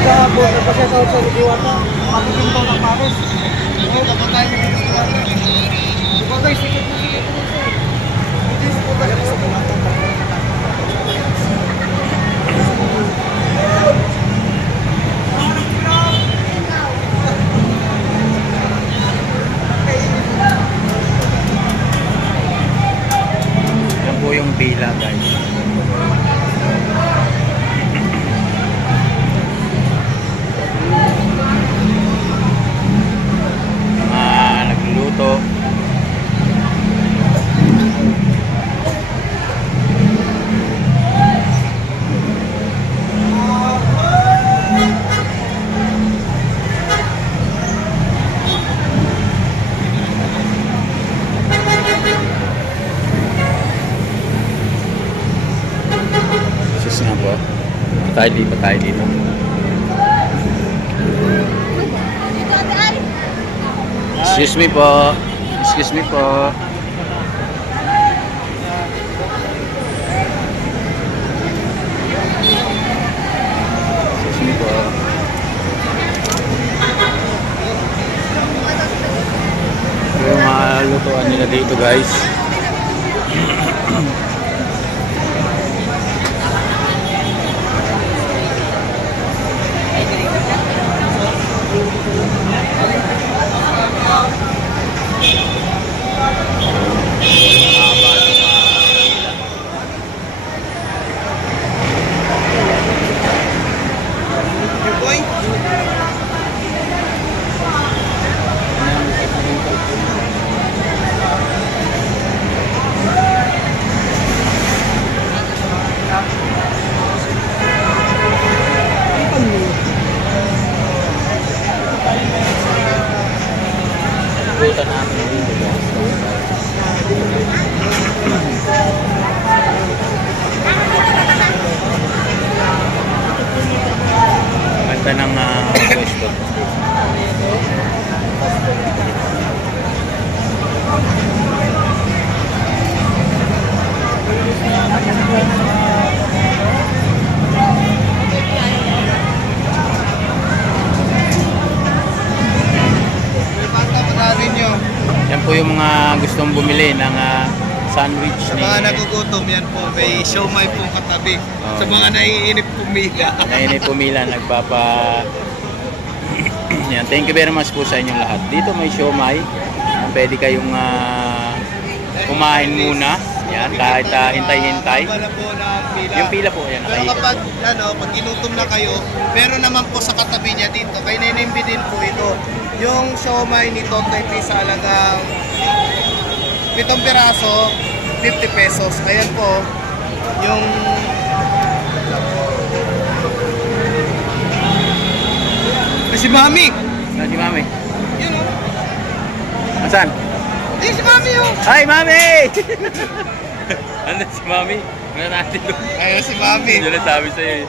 Kahapon, nagpasya sa Diwata. Pagdating daw ng Paris. Ngayon, dapat tayo ng Diwata. Diba guys, sikit mo siya. Hindi siya ba sa Diwata? Yan po yung pila guys. Nagluluto. Sus nga po. Tayo dito. Excuse me po. Excuse me po. Excuse me po. Yung mga lutuan nila dito guys. Puta namin dito guys. Ganda ng pwesto. Yan po yung mga gustong bumili ng sandwich Sa ni... mga nagugutom, yan po. May siomay pong katabi. Sa mga naiinip pumila. Ngayon ay pumila, nagpapa... Yan, thank you very much po sa inyong lahat. Dito may siomay. Pwede kayong kumain muna. Yan, kahit hintay-hintay. Yung pila po, yan. Pero kapag, pag inutom na kayo, meron naman po sa katabi niya dito. Kay Nenimbi din po ito. Yung siomay nito, 20 sa halagang 7 piraso, 50 pesos. Ayan po, yung... Si Mami! Saan si Mami? Yun o. Saan? Ayun si Mami o. Hi, Mami! Ano si Mami? Ano natin doon? Ayun si Mami. Yun ang sabi sa'yo eh.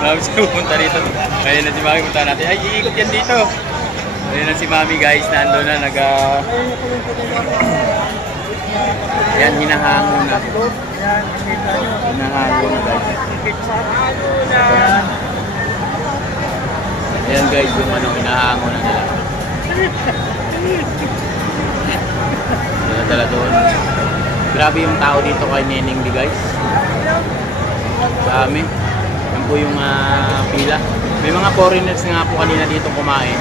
Sabi sa'yo, punta rito. Ayun na si Mami, punta natin. Ay, iikot yan dito. Ayun na si Mami guys, nandun na, yan, hinahango na. Hinahango na guys. Ayan guys, yung hinahango na nila. Dala doon. Grabe yung tao dito kay Neneng Di guys. Sa amin. Yan po yung pila. May mga foreigners nga po kanina dito kumain.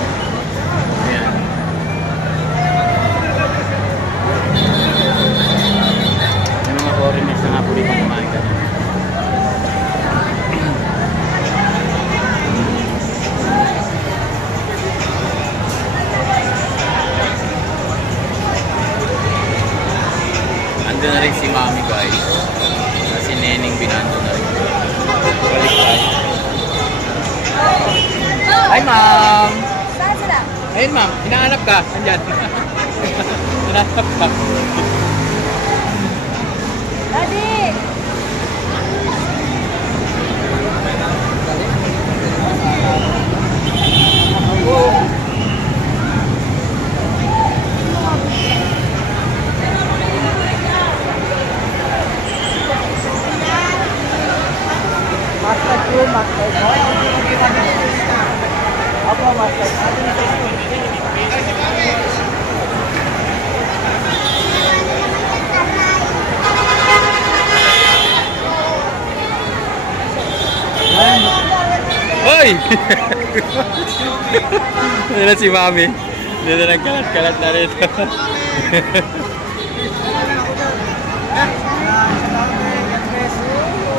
Ayan. May mga foreigners na nga po dito kumain kanina. Andun na rin si Mami guys. Si Neneng binando na rin. Balik tayo. Hi ma'am! Saan sila? Ayun ma'am, hinahanap ka. Andyan. Hinahanap ka. Daddy! Hoy! Yan si Mami. Dito nagkalat-kalat na rin.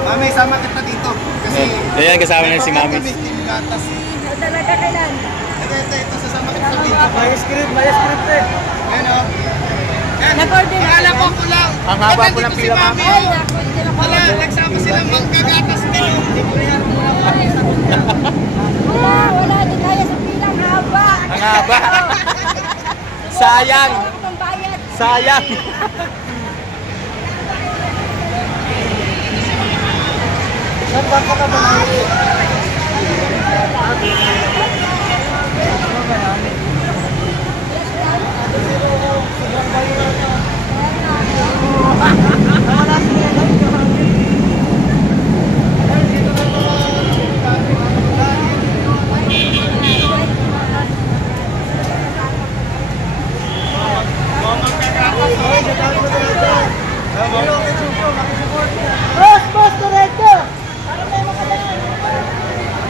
Mami, sama kita dito. Kasi Ayan, kasama na si Mami. kami gatas. Talaga kailan? Ito, sasama kita dito. May script eh. Ayan o. Nag-order na Akala ko sila? ko lang. Ang haba po ng Nandito si pila, Mami, Ay, oh. naku, hindi na Wala, nagsama silang magkagatas din. Wala din kaya sa pilang haba. Ang haba. Sayang. Pambayad. Sayang. Saan ba ka ba na? Boss, diretso! Para may makalaman.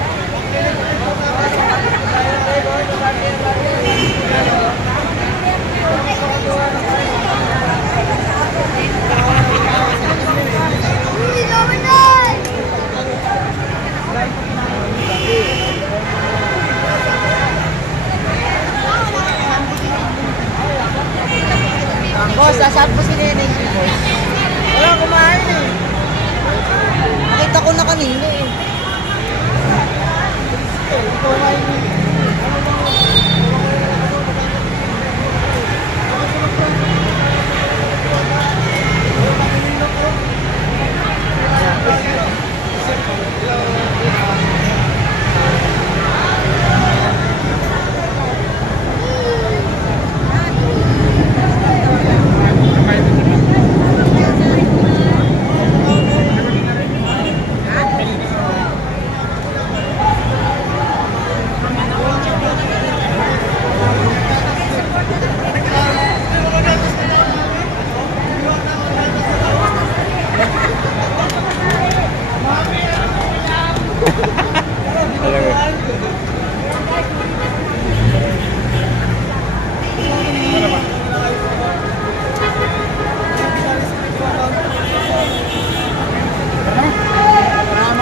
Boss, nasaan po si Neneng? Wala kumain eh. Nakita ko na kanina eh.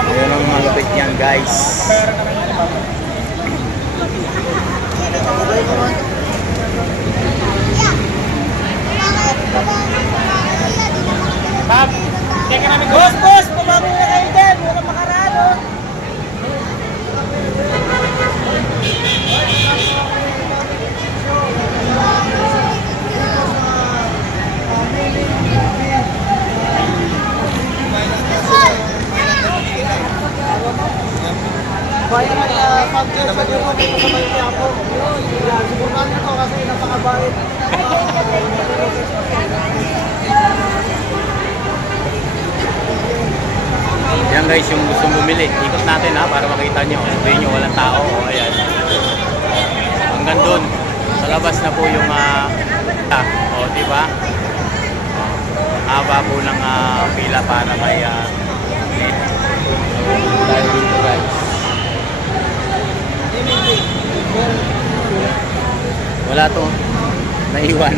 Yun ang malupit niyan, guys. Boss, pumabili na kayo din. Wala makarano. Bayan na pag-check sa grupo ko sa Balti ako. Siguro ko kasi napakabayad. Yan guys, yung gustong bumili. Ikot natin ha, para makita nyo. Sabihin nyo, walang tao. O, ayan. Hanggang dun. Sa labas na po yung o, diba? Haba po ng pila para kay tayo dito guys. Wala to. Naiwan.